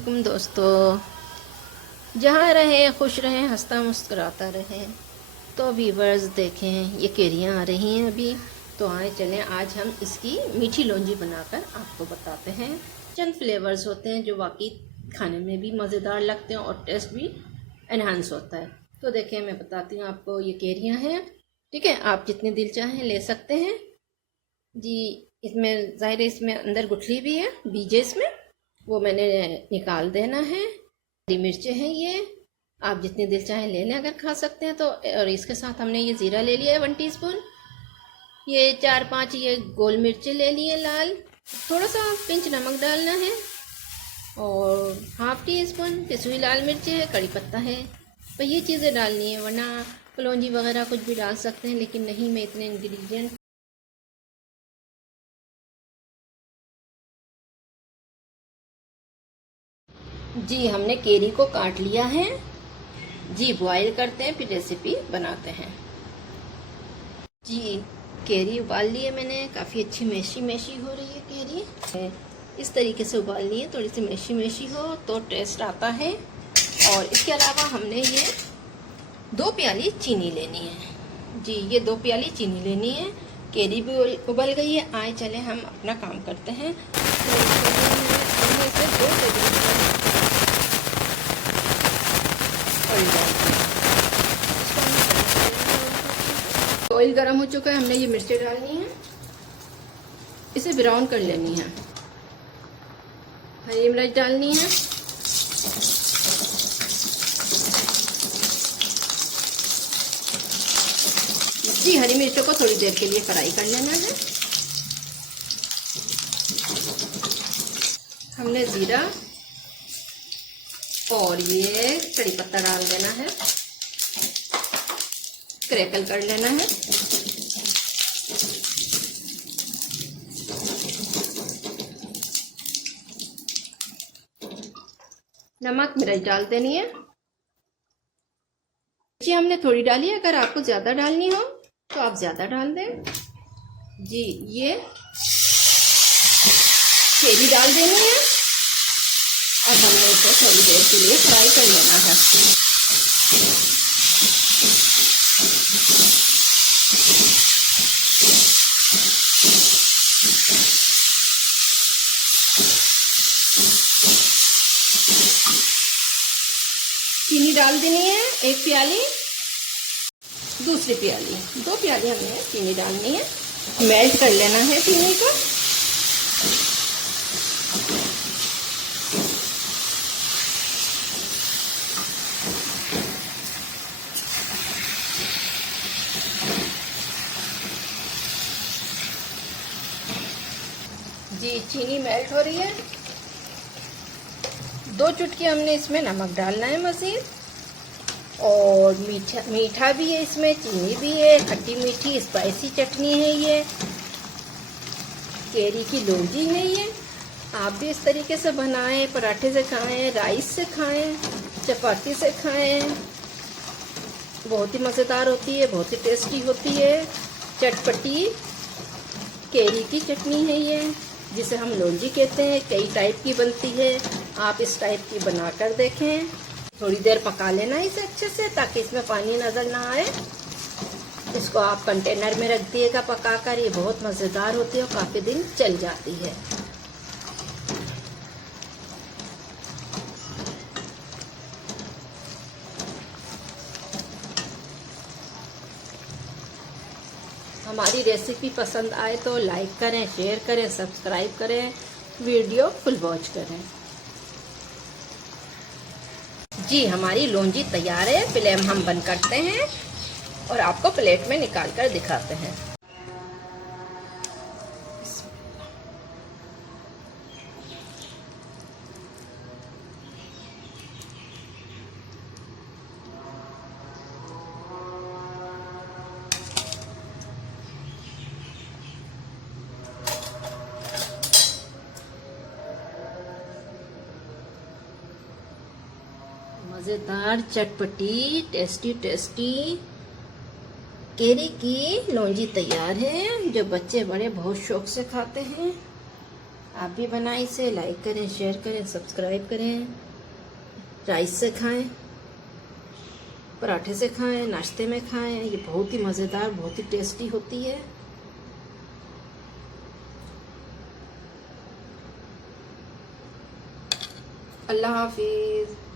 वालेकुम दोस्तों, जहाँ रहें खुश रहें, हंसता मुस्कुराता रहें। तो व्यूवर्स देखें, ये केरियाँ आ रही हैं अभी, तो आए चलें आज हम इसकी मीठी लौंजी बनाकर आपको बताते हैं। चंद फ्लेवर्स होते हैं जो वाकई खाने में भी मज़ेदार लगते हैं और टेस्ट भी एनहांस होता है। तो देखें, मैं बताती हूँ आपको। ये केरियाँ हैं, ठीक है, आप जितने दिल चाहें ले सकते हैं जी। इसमें ज़ाहिर है, इसमें अंदर गुठली भी है, बीज है इसमें, वो मैंने निकाल देना है। हरी मिर्चें हैं, ये आप जितने दिल चाहें ले लें अगर खा सकते हैं तो। और इसके साथ हमने ये ज़ीरा ले लिया है 1 टीस्पून। ये 4-5 ये गोल मिर्चें ले लिए लाल। थोड़ा सा पिंच नमक डालना है और ½ टीस्पून पिसी हुई लाल मिर्चें है, कड़ी पत्ता है। तो ये चीज़ें डालनी है, वरना कलौंजी वगैरह कुछ भी डाल सकते हैं, लेकिन नहीं, मैं इतने इंग्रेडिएंट। जी, हमने केरी को काट लिया है जी। बॉईल करते हैं फिर रेसिपी बनाते हैं जी। केरी उबाल लिए मैंने, काफ़ी अच्छी मेशी मेशी हो रही है केरी। इस तरीके से उबालनी है, थोड़ी सी मेशी मेशी हो तो टेस्ट आता है। और इसके अलावा हमने ये 2 प्याली चीनी लेनी है जी। ये 2 प्याली चीनी लेनी है। केरी भी उबल गई है, आए चले हम अपना काम करते हैं। तो इसे 2 टेबल ऑयल गर्म हो चुका है, हमने ये मिर्चें डालनी है, इसे ब्राउन कर लेनी है। हरी मिर्च डालनी है, जी। हरी मिर्चों को थोड़ी देर के लिए फ्राई कर लेना है। हमने जीरा और ये कड़ी पत्ता डाल देना है, क्रैकल कर लेना है। नमक मिर्च डाल देनी है जी। हमने थोड़ी डाली है, अगर आपको ज़्यादा डालनी हो तो आप ज़्यादा डाल दें जी। ये केरी डाल देनी है और हमने इसे थोड़ी देर के लिए फ्राई कर लेना है। चीनी डाल देनी है 1 प्याली, दूसरी प्याली, 2 प्याली हमें चीनी डालनी है। मेल्ट कर लेना है चीनी को। जी, चीनी मेल्ट हो रही है। 2 चुटकी हमने इसमें नमक डालना है मज़ीद। और मीठा भी है इसमें, चीनी भी है, खट्टी मीठी स्पाइसी चटनी है। ये केरी की लौंजी है। ये आप भी इस तरीके से बनाएं, पराठे से खाएं, राइस से खाएं, चपाती से खाएं। बहुत ही मज़ेदार होती है, बहुत ही टेस्टी होती है। चटपटी केरी की चटनी है ये, जिसे हम लौंजी कहते हैं। कई टाइप की बनती है, आप इस टाइप की बनाकर देखें। थोड़ी देर पका लेना इसे अच्छे से, ताकि इसमें पानी नज़र ना आए। इसको आप कंटेनर में रख दिएगा पकाकर। ये बहुत मज़ेदार होती है और काफ़ी दिन चल जाती है। हमारी रेसिपी पसंद आए तो लाइक करें, शेयर करें, सब्सक्राइब करें, वीडियो फुल वॉच करें जी। हमारी लौंजी तैयार है। फ्लेम हम बंद करते हैं और आपको प्लेट में निकाल कर दिखाते हैं। मज़ेदार, चटपटी, टेस्टी टेस्टी केरी की लौंजी तैयार है, जो बच्चे बड़े बहुत शौक से खाते हैं। आप भी बनाएं, इसे लाइक करें, शेयर करें, सब्सक्राइब करें। राइस से खाएं, पराठे से खाएं, नाश्ते में खाएं। ये बहुत ही मज़ेदार, बहुत ही टेस्टी होती है। अल्लाह हाफिज़।